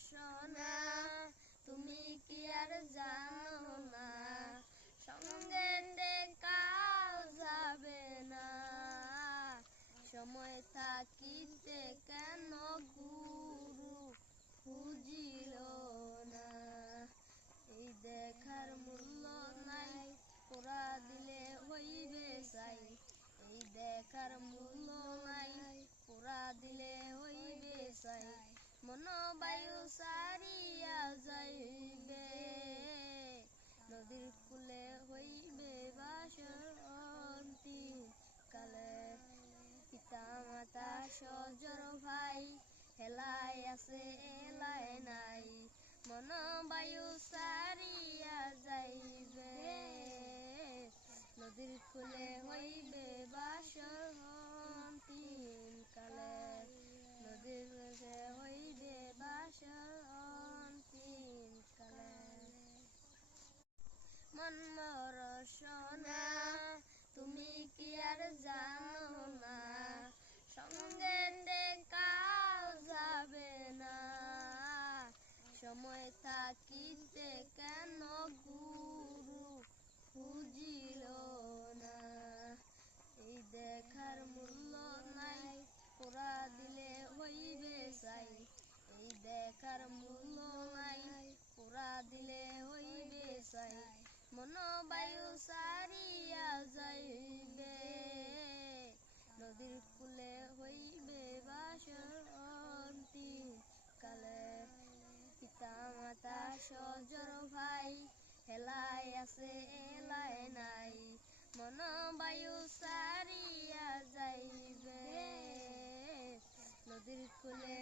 সোনা তুমি কি আর জানো না সঙ্গে কাল যাবে না সময় থাকিতে কেন গুরু খুঁজিল না এই দেখার মূল্য নাই পোড়া দিলে হইবে চাই এই দেখার মূল্য নাই পোড়া দিলে হইবে চাই মন বায়ু সারিয়া যাইবে নদীর কূলে হইবে বাসন্তী কালে পিতা মাতা সজর ভাই হেলায় আছে এলায় নাই মন বায়ু সারিয়া যাইবে নদীর কূলে হইবে বাসন্তী কালে নদীর কূলে হইবে বাসন্তী কালে মন মোর সোনা তুমি কি আর জানো না সঙ্গে কাল যাবে না সময় থাকিতে কেন গুরু খুঁজিল না এই দেখার মূল্য নাই পোড়া দিলে হইবে চাই এই দেখার মূল্য নাই পোড়া দিলে হইবে চাই মন বায়ু সারিয়া যাইবে নদীর কূলে হইবে বাসন্তী কালে পিতা মাতা সজর ভাই হেলায় আছে এলায় নাই মন বায়ু সারিয়া যাইবে নদীর কূলে